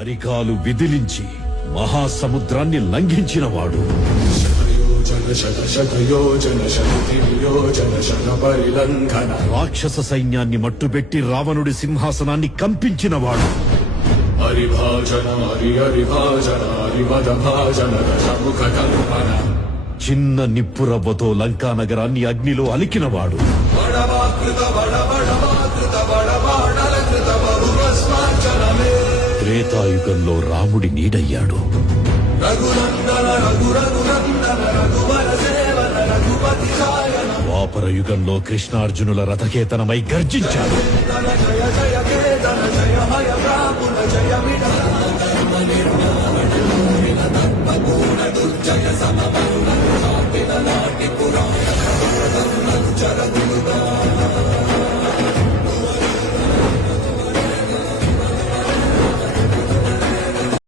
అరికాలు విదిలించి మహాసముద్రాన్ని లంఘించినవాడు. రాక్షస సైన్యాన్ని మట్టుబెట్టి రావణుడి సింహాసనాన్ని కంపించినవాడు. చిన్న నిప్పురవ్వతో లంకా నగరాన్ని అగ్నిలో అలికినవాడు. త్రేతాయుగంలో రాముడి నీడయ్యాడు. ద్వాపర యుగంలో కృష్ణార్జునుల రథకేతనమై గర్జించాడు.